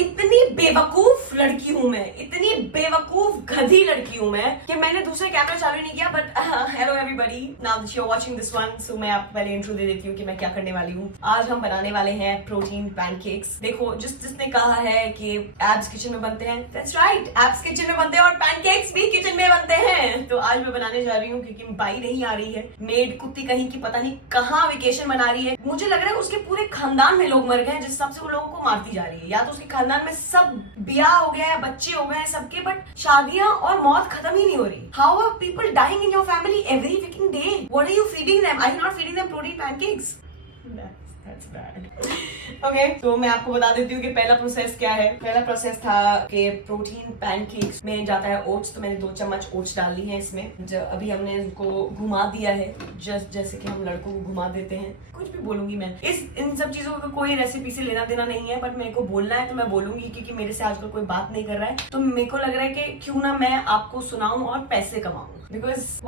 इतनी बेवकूफ लड़की हूं मैं, इतनी बेवकूफ गधी लड़की हूं मैं कि मैंने दूसरा कैमरा चालू नहीं किया। But hello everybody, now you are watching this one, so मैं आपको पहले इंट्रो दे देती हूँ कि मैं क्या करने वाली हूँ। आज हम बनाने वाले हैं प्रोटीन पैनकेक्स। देखो, जिसने कहा है कि एब्स किचन में बनते हैं, दैट्स राइट, एब्स किचन में बनते हैं और पैनकेक्स भी किचन में बनते हैं। तो आज मैं बनाने जा रही हूँ क्योंकि बाई नहीं आ रही है, मेड कुत्ती कहीं की पता नहीं कहाँ वेकेशन मना रही है। मुझे लग रहा है उसके पूरे खानदान में लोग मर गए हैं, जिस हिसाब से वो लोगों को मारती जा रही है। या तो उसके खानदान में सब ब्याह हो गया है, बच्चे हो गए हैं सबके, बट शादियां और मौत खत्म ही नहीं हो रही। How are people dying in your family every freaking day? What are you feeding them? Are you not feeding them protein pancakes? That's bad. Okay, तो मैं आपको बता देती हूँ कि पहला प्रोसेस क्या है। पहला प्रोसेस था कि प्रोटीन पैनकेक्स में जाता है ओट्स। तो मैंने 2 चम्मच ओट्स डाल ली है इसमें। अभी हमने इसको घुमा दिया है, जस्ट जैसे कि हम लड़कों को घुमा देते हैं। कुछ भी बोलूंगी मैं, इन सब चीजों का कोई रेसिपी से लेना देना नहीं है, बट मेरे को बोलना है तो मैं बोलूंगी क्योंकि मेरे से आजकल कोई बात नहीं कर रहा है। तो मेरे को लग रहा है कि क्यों ना मैं आपको सुनाऊं और पैसे कमाऊं, बिकॉज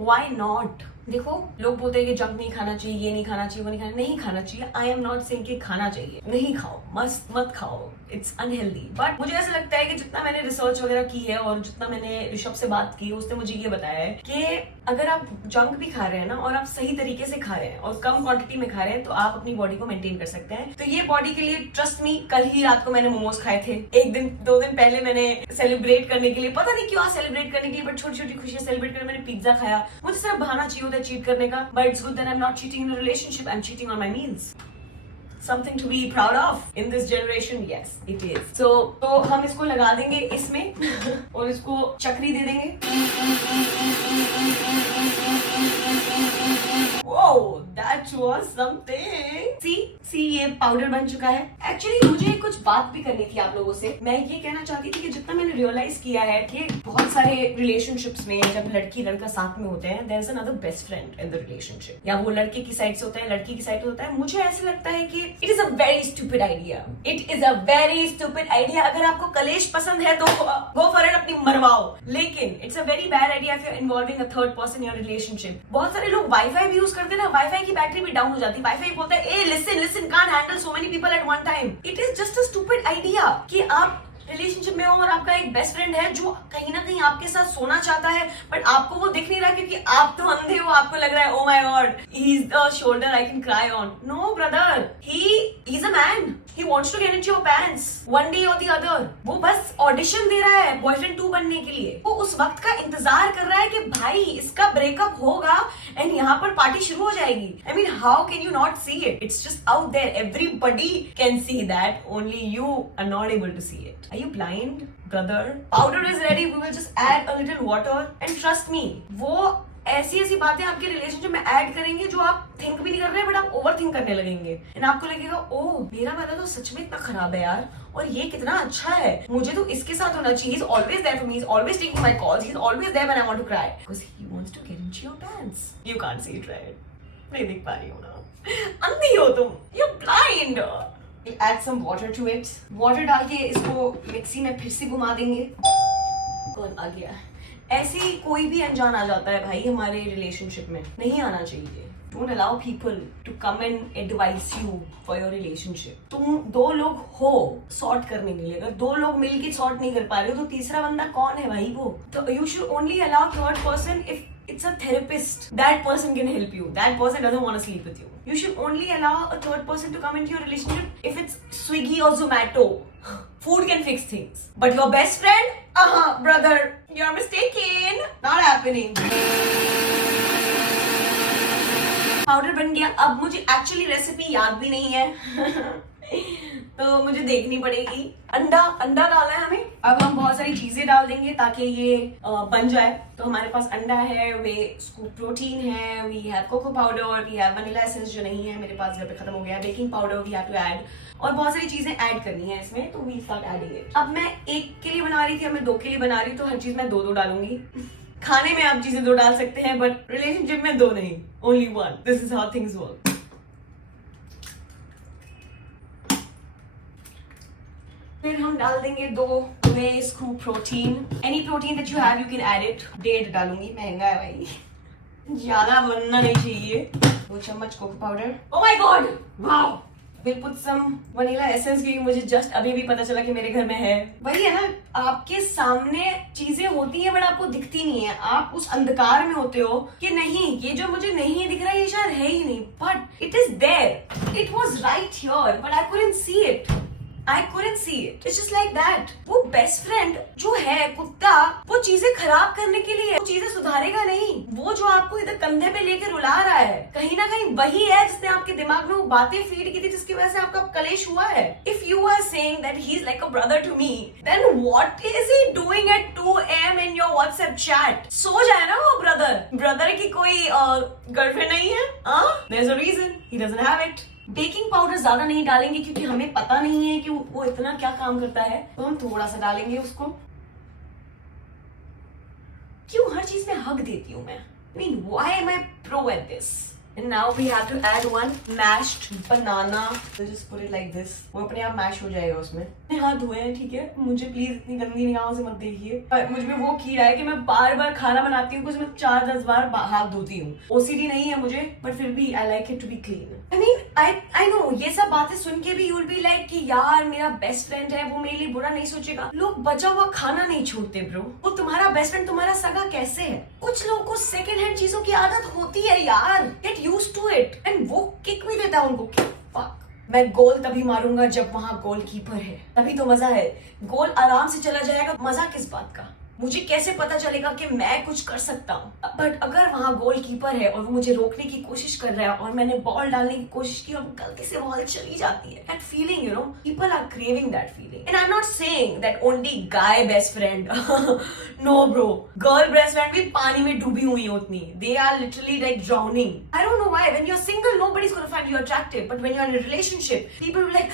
वाई नॉट। देखो, लोग बोलते हैं कि जंक नहीं खाना चाहिए, ये नहीं खाना चाहिए, वो नहीं खाना चाहिए। आई एम नॉट सेइंग कि खाना चाहिए, नहीं खाओ, मत खाओ, इट्स अनहेल्दी। बट मुझे ऐसा लगता है कि जितना मैंने रिसर्च वगैरह की है और जितना मैंने ऋषभ से बात की, उसने मुझे ये बताया है कि अगर आप जंक भी खा रहे हैं ना और आप सही तरीके से खा रहे हैं और कम क्वांटिटी में खा रहे हैं, तो आप अपनी बॉडी को मेंटेन कर सकते हैं। तो ये बॉडी के लिए, ट्रस्ट मी, कल ही रात को मैंने मोमोज खाए थे। 2 दिन पहले मैंने सेलिब्रेट करने के लिए, पता नहीं क्यों सेलिब्रेट करने के लिए, बट छोटी छोटी खुशियां सेलिब्रेट करने मैंने पिज्जा खाया। मुझे सिर्फ बहाना चाहिए होता है चीट करने का, but it's good that I am not cheating in a relationship, I am cheating on my meals. Something to be proud of in this generation. Yes, it is. तो हम इसको लगा देंगे इसमें और इसको चक्री दे देंगे। Whoa, that was something. See, ये पाउडर बन चुका है। एक्चुअली मुझे कुछ बात भी करनी थी आप लोगों से। मैं ये कहना चाहती थी कि जितना मैंने रियलाइज किया है कि बहुत सारे रिलेशनशिप्स में जब लड़की लड़का साथ में होते हैं, there is another best friend in the relationship, या वो लड़के की साइड से होता है, लड़की की साइड से होता है। मुझे ऐसा लगता है कि it is a very stupid idea. It is a very stupid idea. अगर आपको कलेश पसंद है तो गो फॉर इट, अपनी मरवाओ, लेकिन it's a very bad idea if you are involving a third person in your relationship. बहुत सारे लोग वाईफाई भी यूज करते हैं ना, वाईफाई की बैटरी भी डाउन हो जाती है। वाईफाई बोलता है, ए listen, can't handle so many people at one time. It is just a stupid idea कि आप रिलेशनशिप में हो और आपका एक बेस्ट फ्रेंड है जो कहीं ना कहीं आपके साथ सोना चाहता है, बट आपको वो दिख नहीं रहा क्योंकि आप तो अंधे हो। आपको लग रहा है, oh my god, he is the shoulder I can cry on. No brother, he is a man, he wants to get into your pants one day और द अदर। वो बस ऑडिशन दे रहा है बॉयफ्रेंड 2 बनने के लिए। वो उस वक्त का इंतजार कर रहा है कि भाई इसका ब्रेकअप होगा एंड यहाँ पर पार्टी शुरू हो जाएगी। I mean, how can you not see it? It's just out there, everybody can see that, only you are not able to see it. Are you blind, brother? Powder is ready. We will just add a little water and trust me, वो ऐसी बातें आपके relationship में add करेंगे जो आप think भी नहीं कर रहे हैं, बट आप ओवर थिंक करने लगेंगे एंड आपको लगेगा, ओह मेरा वाला तो सच में इतना खराब है यार, और ये कितना अच्छा है, मुझे तो इसके साथ होना चाहिए। He's always there for me. He's always taking my calls. He's always there when I want to cry because he wants to get into your pants. You can't see it, right? नहीं देख पा रही हो ना, अंधी हो तुम, you're blind. Add some water to it. Water डाल के इसको मिक्सी में फिर से घुमा देंगे। कौन आ गया? ऐसे कोई भी अनजान आ जाता है भाई हमारे रिलेशनशिप में, नहीं आना चाहिए। Don't allow people to come and advise you for your relationship. तुम 2 लोग हो सॉर्ट करने के लिए, अगर 2 लोग मिलके सॉर्ट नहीं कर पा रहे हो तो तीसरा बंदा कौन है भाई? वो तो you should only allow third person if it's a therapist. That person can help you. That person doesn't want to sleep with you. You should only allow a third person to come into your relationship if it's Swiggy or Zomato. Food can fix things. But your best friend? Brother, you're mistaken. Not happening. Powder बन गया। अब मुझे actually recipe याद भी नहीं है तो मुझे देखनी पड़ेगी। अंडा डालना है हमें। अब हम बहुत सारी चीजें डाल देंगे ताकि ये बन जाए। तो हमारे पास अंडा है, वे स्कूप प्रोटीन है, we have cocoa powder, we have vanilla essence जो नहीं है मेरे पास, घर पे खत्म हो गया, baking powder we have to add, और बहुत सारी चीजें ऐड करनी है इसमें। तो वी स्टार्ट एडिंग इट। अब मैं 1 के लिए बना रही थी, अब मैं 2 के लिए बना रही हूँ, तो हर चीज मैं 2 डालूंगी। खाने में आप चीजें 2 डाल सकते हैं, बट रिलेशनशिप में 2 नहीं, only 1। This is how things work. फिर हम डाल देंगे 2 whey scoop protein. Any protein that you have you can add it. 1.5 डालूंगी, महंगा है भाई, ज्यादा बनना नहीं चाहिए। 2 चम्मच cocoa powder. Oh my god, wow, will put some vanilla essence, क्योंकि मुझे जस्ट अभी भी पता चला कि मेरे घर में है। वही है ना, आपके सामने चीजें होती है बट आपको दिखती नहीं है, आप उस अंधकार में होते हो कि नहीं ये जो मुझे नहीं दिख रहा है ये शायद है ही नहीं, but it is there, it was right here but I couldn't see it, I couldn't see it. It's just like that. वो बेस्ट फ्रेंड जो है कुत्ता, वो चीजें खराब करने के लिए, वो चीजें सुधारेगा नहीं। वो जो आपको इधर कंधे पे लेकर रुला रहा है, कहीं ना कहीं वही है जिसने आपके दिमाग में वो बातें फीड की थी जिसकी वजह से आपका कलेश हुआ है। If you are saying that he is like a brother to me, then what is he doing at 2 AM in your WhatsApp chat? सो जाए ना वो ब्रदर की कोई गर्लफ्रेंड नहीं है? There's a reason. He doesn't have it. Baking powder ज्यादा नहीं डालेंगे क्योंकि हमें पता नहीं है कि वो इतना क्या काम करता है, तो हम थोड़ा सा डालेंगे उसको। क्यों हर चीज में हक देती हूँ मैं? I mean, why am I pro at this? And now we have to add one mashed banana. So just put it like this. वो अपने आप मैश हो जाएगा उसमें। मैंने हाथ धोए हैं, ठीक है? मुझे प्लीज इतनी गंदी निगाहों से मत देखिए। मुझ में वो कीड़ा है कि मैं बार बार खाना बनाती हूँ, कुछ मैं 4-10 बार हाथ धोती हूँ। OCD नहीं है मुझे, बट फिर भी I like it to be clean. I mean, I know ये सब बातें सुन के भी you will be like कि यार मेरा बेस्ट फ्रेंड है, वो मेरे लिए बुरा नहीं सोचेगा। लोग बचा हुआ खाना नहीं छोड़ते ब्रो। वो तुम्हारा बेस्ट फ्रेंड तुम्हारा सगा कैसे है? कुछ लोगों को सेकंड हैंड चीजों की आदत होती है यार। Get used to it. And वो किक भी देता है उनको। Fuck. मैं गोल तभी मारूंगा जब वहाँ गोलकीपर है, तभी तो मजा है। गोल आराम से चला जाएगा, मजा किस बात का? मुझे कैसे पता चलेगा कि मैं कुछ कर सकता हूँ? बट अगर वहाँ गोलकीपर है और वो मुझे रोकने की कोशिश कर रहा है और मैंने बॉल डालने की कोशिश की और गलती से बॉल चली जाती है, that feeling, you know, people are craving that feeling. And I'm not saying that only guy best friend. No bro, girl best friend भी पानी में डूबी हुई होती है. They are literally like drowning. I don't know why. When you're single, nobody's gonna find you attractive. But when you're in a relationship, people will be like,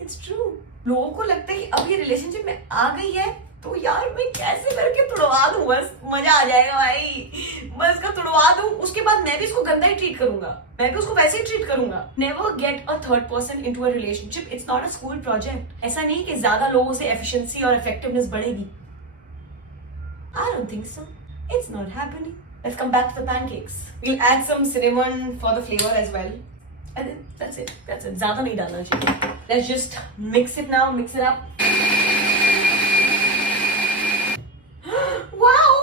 it's true. लोगों को लगता है कि अब ये रिलेशनशिप में आ गई है तो यार मैं कैसे करके तुड़वा दूं, बस मजा आ जाएगा भाई, बस इसका तुड़वा दूं, उसके बाद मैं भी इसको गंदा ही ट्रीट करूंगा, मैं भी उसको वैसे ही ट्रीट करूंगा। Never get a third person into a relationship, it's not a school project. ऐसा नहीं कि ज्यादा लोगों से एफिशिएंसी और इफेक्टिवनेस बढ़ेगी। I don't think so, it's not happening. Let's come back to the pancakes. We'll add some cinnamon for the flavour as well. And then that's it. ज़्यादा नहीं डालना चाहिए। Let's just mix it now. Mix it up. Wow!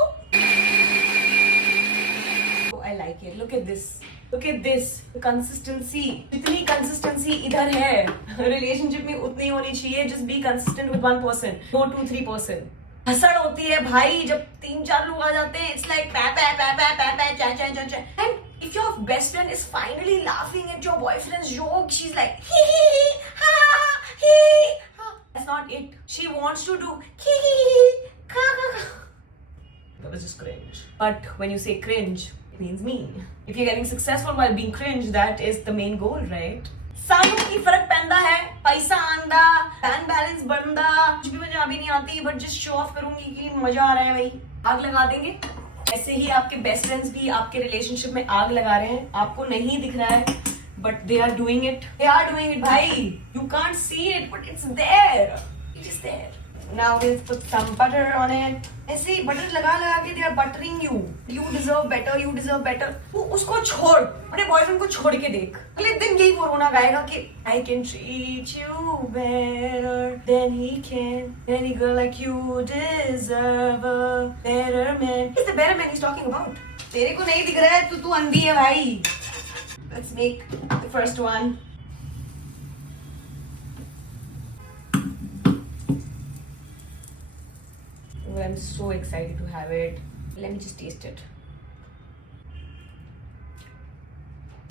Oh, I like it. Look at this. Look at this. The consistency. जितनी consistency इधर है, relationship में उतनी होनी चाहिए. Just be consistent with one person. No 2-3 person. हसड़ होती है भाई जब 3-4 लोग आ जाते हैं। It's like pä pä pä pä pä pä cha cha cha cha. And if your best friend is finally laughing at your boyfriend's joke, she's like hee hee hee ha hee ha. That's not it. She wants to do hee hee hee ka ka ka. That was just cringe. But when you say cringe, it means me. If you're getting successful while being cringe, that is the main goal, right? सालों की फर्क पैदा है, पैसा आंदा, bank balance बनदा, कुछ भी मुझे अभी नहीं आती, बट जस्ट शो ऑफ करूंगी कि मजा आ रहा है भाई। आग लगा देंगे। ऐसे ही आपके बेस्ट फ्रेंड्स भी आपके रिलेशनशिप में आग लगा रहे हैं, आपको नहीं दिख रहा है, but they are doing it. They are doing it भाई। You can't see it but it's there, it is there. Now we'll put some butter on it. ऐसे ही बटर लगा लगा के they are buttering you. You deserve better, you deserve better. वो उसको छोड़, अपने boyfriend को छोड़ के देख। अगले दिन यही कोरोना गाएगा कि I can treat you better than he can. Any girl like you deserve a better man. Who's the better man he's talking about? तेरे को नहीं दिख रहा है तो तू अंधी है भाई। Let's make the first one. I'm so excited to have it. Let me just taste it.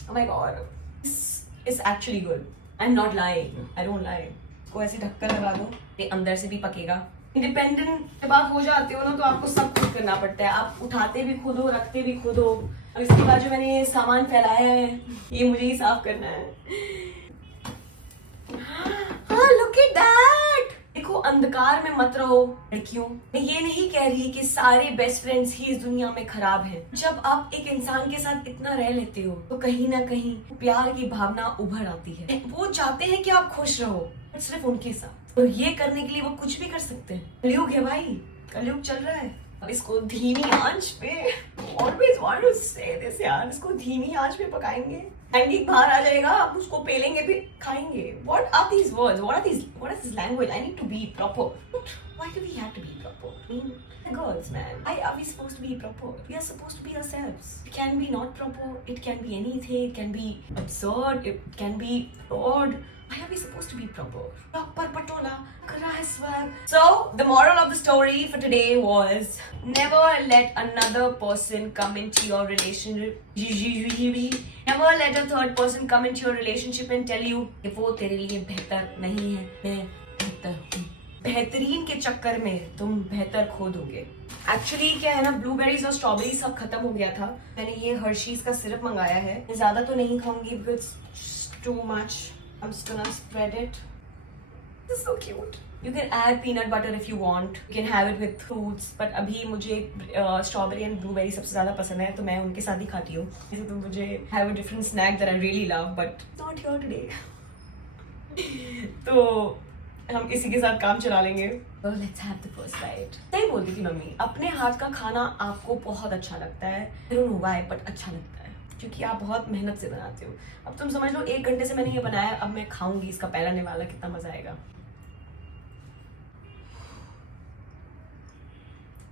Oh my god. This is actually good. I'm not lying. I don't lie. इसको ऐसे ढक्कन लगा दो, ये अंदर से भी पकेगा। इंडिपेंडेंट जब आप हो जाते हो ना तो आपको सब कुछ करना पड़ता है। आप उठाते भी खुद हो, रखते भी खुद हो। और इसके बाद जो मैंने ये सामान फैलाया है ये मुझे ही साफ करना है। हाँ, look at that! देखो, अंधकार में मत रहो लड़कियों। मैं ये नहीं कह रही कि सारे बेस्ट फ्रेंड्स ही इस दुनिया में खराब हैं। जब आप एक इंसान के साथ इतना रह लेते हो तो कहीं ना कहीं प्यार की भावना उभर आती है। वो चाहते हैं कि आप खुश रहो, बट सिर्फ उनके साथ। और ये करने के लिए वो कुछ भी कर सकते हैं। कलयुग है भाई, कलयुग चल रहा है। अब इसको धीमी आंच पे, ऑलवेज वांट टू से दिस यार, इसको धीमी आंच पे पकाएंगे। लैंगिक बाहर आ जाएगा, आप उसको पेलेंगे फिर खाएंगे. What are these words? What is this language? I need to be proper. Why do we have to be proper? I mean, girls, man. Why are we supposed to be proper? We are supposed to be ourselves. It can be not proper. It can be anything. It can be absurd. It can be odd. Why are we supposed to be proper? Proper patola, swag. So, the moral of the story for today was never let another person come into your relationship. Never let a third person come into your relationship and tell you कि वो तेरे लिए बेहतर नहीं है, मैं बेहतर हूँ. बेहतरीन के चक्कर में तुम बेहतर खो दोगे. एक्चुअली क्या है ना, ब्लूबेरीज और स्ट्रॉबेरी सब खत्म हो गया था. मैंने ये हर्शीज का सिरप मंगाया है. ज्यादा तो नहीं खाऊंगी because too much. I'm just gonna spread it. This is so cute. You can add peanut butter if you want. You can have it with fruits. But अभी मुझे strawberry and blueberry सबसे ज़्यादा पसंद है, तो मैं उनके साथ ही खाती हूँ. जैसे तो मुझे have a different snack that I really love, but not here today. तो हम इसी के साथ काम चला लेंगे. So let's have the first bite. सही बोलती थी मम्मी, अपने हाथ का खाना आपको बहुत अच्छा लगता है. I don't know why, but अच्छा लगता है. क्योंकि आप बहुत मेहनत से बनाते हो. अब तुम समझ लो 1 घंटे से मैंने ये बनाया, अब मैं खाऊंगी इसका पहला निवाला, कितना मजा आएगा.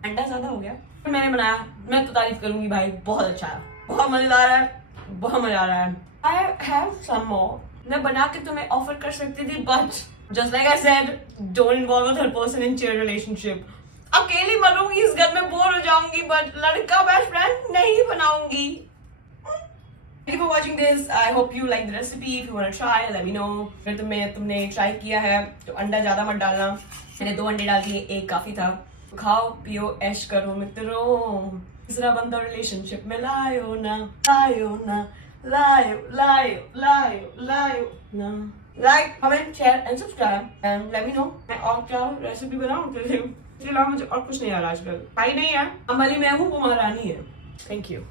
अंडा ज्यादा हो गया, मैंने बनाया, मैं तो तारीफ करूंगी भाई, बहुत अच्छा है, बहुत मजेदार है, बहुत मजा आ रहा है. I have some more. मैं बना के तुम्हें ऑफर कर सकती थी, but just like I said, don't involve a third person into your relationship. अकेली मरूंगी इस घर में, बोर हो जाऊंगी, but लड़का बेस्ट फ्रेंड नहीं बनाऊंगी. Thank you for watching this. I hope you like the recipe. If you want to try, let me know. फिर तुमने ट्राई किया है तो अंडा ज्यादा मत डालना. मैंने 2 अंडे डाल दिए, 1 काफी था. खाओ पियो ऐश करो मित्रों. तीसरा बंदा रिलेशनशिप में लायो ना, लायो ना, लायो लायो लायो लायो ना. Like, comment, share and subscribe and let me know मैं और क्या रेसिपी बनाऊँ तेरे लिए. इसके अलावा मुझे और कुछ नहीं आ रहा आजकल. भाई नहीं है, हमारी मैं हूँ, वो महारानी है. Thank you.